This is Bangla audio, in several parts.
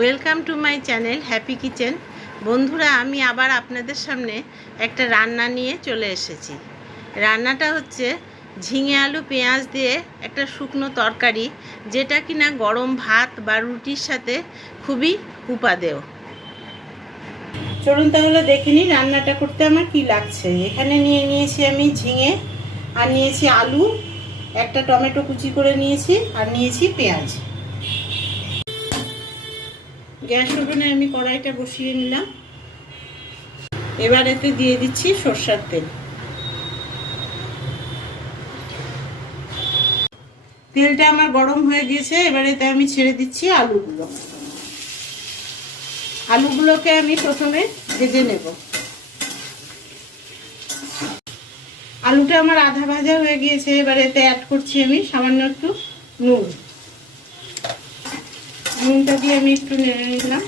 Welcome to my channel happy kitchen. বন্ধুরা, আমি আবার আপনাদের সামনে একটা রান্না নিয়ে চলে এসেছি। রান্নাটা হচ্ছে ঝিঙে আলু পেঁয়াজ দিয়ে একটা শুকনো তরকারি, যেটা কিনা গরম ভাত বা রুটির সাথে খুবই উপাদেয়। চলুন তাহলে দেখে নিই রান্নাটা করতে আমার কি লাগছে। এখানে নিয়ে নিয়েছি আমি ঝিঙে, আর নিয়েছি আলু, একটা টমেটো কুচি করে নিয়েছি, আর নিয়েছি পেঁয়াজ। গ্যাস ওভেনে আমি কড়াইটা বসিয়ে নিলাম। এবার এতে দিয়ে দিচ্ছি সরষের তেল। তেলটা আমার গরম হয়ে গেছে। এবার এতে আমি ছেড়ে দিচ্ছি আলুগুলোকে আমি প্রথমে ভেজে নেব। আলুটা আমার আধা ভাজা হয়ে গিয়েছে। এবার এতে অ্যাড করছি আমি সামান্য একটু নুনটা দিয়ে আমি একটু নেড়ে নিলাম।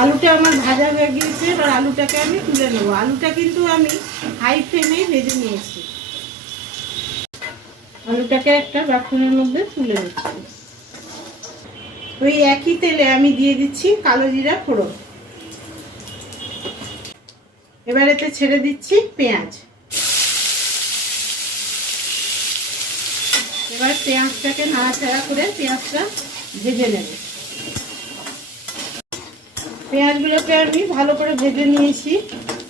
আলুটা আমার ভাজা হয়ে গিয়েছে। এবার আলুটাকে আমি তুলে নেব। আলুটা কিন্তু আমি হাই ফ্লেমে ভেজে নিয়েছি। আলুটাকে একটা বাসনের মধ্যে তুলে নিচ্ছি। ওই একই তেলে আমি দিয়ে দিচ্ছি কালো জিরা ফোড়ন। এবার এতে ছেড়ে দিচ্ছি পেঁয়াজ। এবার পেঁয়াজটাকে নাড়াচাড়া করে পেঁয়াজটা ভেজে নেব। পেঁয়াজগুলোকে আমি ভালো করে ভেজে নিয়েছি।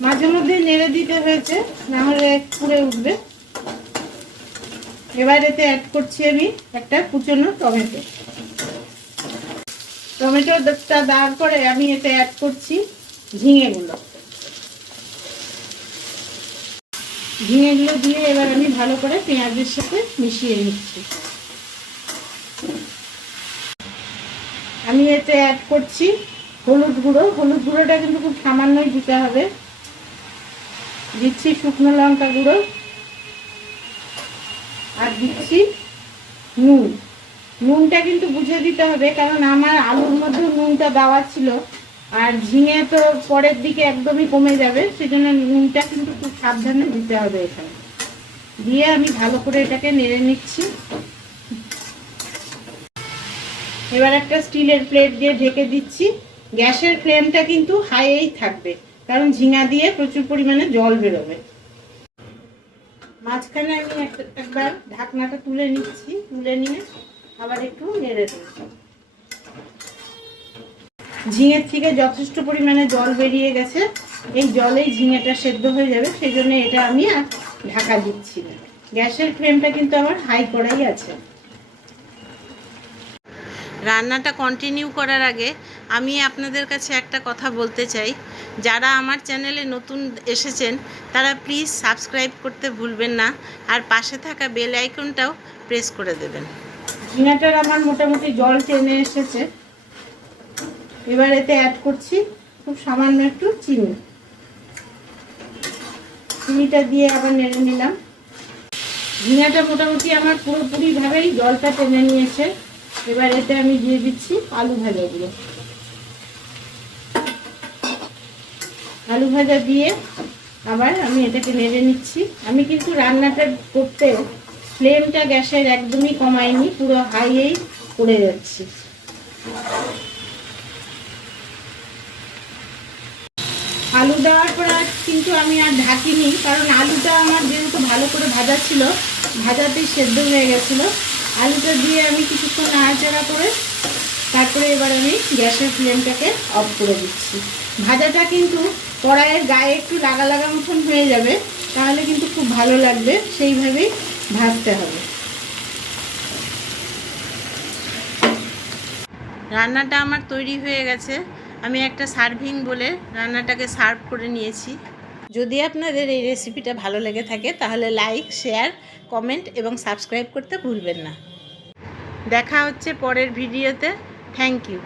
মাঝে মধ্যে নেড়ে দিতে হয়েছে, নাহলে পুড়ে উঠবে। এবার এতে অ্যাড করছি আমি একটা কুচনো টমেটোটা দেওয়ার পরে আমি এতে অ্যাড করছি ঝিঙেগুলো দিয়ে এবার আমি ভালো করে পেঁয়াজের সাথে মিশিয়ে নিচ্ছি। আমি এতে অ্যাড করছি হলুদ গুঁড়োটা কিন্তু খুব সামান্যই দিতে হবে। দিচ্ছি শুকনো লঙ্কা গুঁড়ো, আর দিচ্ছি নুনটা কিন্তু বুঝে দিতে হবে, কারণ আমার আলুর মধ্যে নুনটা দেওয়া ছিল, আর ঝিঙে তো পরের দিকে একদমই কমে যাবে, সেজন্য নুনটা কিন্তু খুব সাবধানে দিতে হবে। এখানে দিয়ে আমি ভালো করে এটাকে নেড়ে নিচ্ছি। এবার একটা স্টিলের প্লেট দিয়ে ঢেকে দিচ্ছি। গ্যাসের ফ্লেমটা কিন্তু হাইয়েই থাকবে, কারণ ঝিঙা দিয়ে প্রচুর পরিমাণে জল বেরোবে। মাঝখানে আমি একবার ঢাকনাটা তুলে নিচ্ছি। তুলে নিয়ে আবার একটু নেড়ে দিচ্ছি। ঝিঙের থেকে যথেষ্ট পরিমাণে জল বেরিয়ে গেছে। এই জলেই ঝিঙেটা সেদ্ধ হয়ে যাবে, সেই জন্য এটা আমি আর ঢাকা দিচ্ছি না। গ্যাসের ফ্লেমটা কিন্তু আমার হাই করাই আছে। রান্নাটা কন্টিনিউ করার আগে আমি আপনাদের কাছে একটা কথা বলতে চাই। যারা আমার চ্যানেলে নতুন এসেছেন তারা প্লিজ সাবস্ক্রাইব করতে ভুলবেন না, আর পাশে থাকা বেল আইকনটাও প্রেস করে দেবেন। ঝিঙাটার আমার মোটামুটি জল টেনে এসেছে। এবার এতে অ্যাড করছি খুব সামান্য একটু চিনিটা দিয়ে আবার নেড়ে নিলাম। ঝিঙাটা মোটামুটি আমার পুরোপুরিভাবেই জলটা টেনে নিয়েছে। এবার এতে আমি দিয়ে দিচ্ছি আলু ভাজা দিয়ে আবার আমি এটাকে নেড়ে নিচ্ছি। আমি কিন্তু রান্নাটা করতে ফ্লেমটা গ্যাসের একদমই কমাইনি, পুরো হাইয়েই করে যাচ্ছি। আলু দেওয়ার পর কিন্তু আমি আর ঢাকিনি, কারণ আলুটা আমার যেহেতু ভালো করে ভাজা ছিল, ভাজাতেই সেদ্ধ হয়ে গেছিলো। আলুটা দিয়ে আমি কিছুক্ষণ নাড়াচাড়া করে তারপরে এবার আমি গ্যাসের ফ্লেমটাকে অফ করে দিচ্ছি। ভাজাটা কিন্তু কড়াইয়ের গায়ে একটু লাগা মতন হয়ে যাবে, তাহলে কিন্তু খুব ভালো লাগবে, সেইভাবেই ভাজতে হবে। রান্নাটা আমার তৈরি হয়ে গেছে। আমি একটা সার্ভিং বলে রান্নাটাকে সার্ভ করে নিয়েছি। যদি আপনাদের এই রেসিপিটা ভালো লেগে থাকে তাহলে লাইক, শেয়ার, কমেন্ট এবং সাবস্ক্রাইব করতে ভুলবেন না। দেখা হচ্ছে পরের ভিডিওতে। Thank you.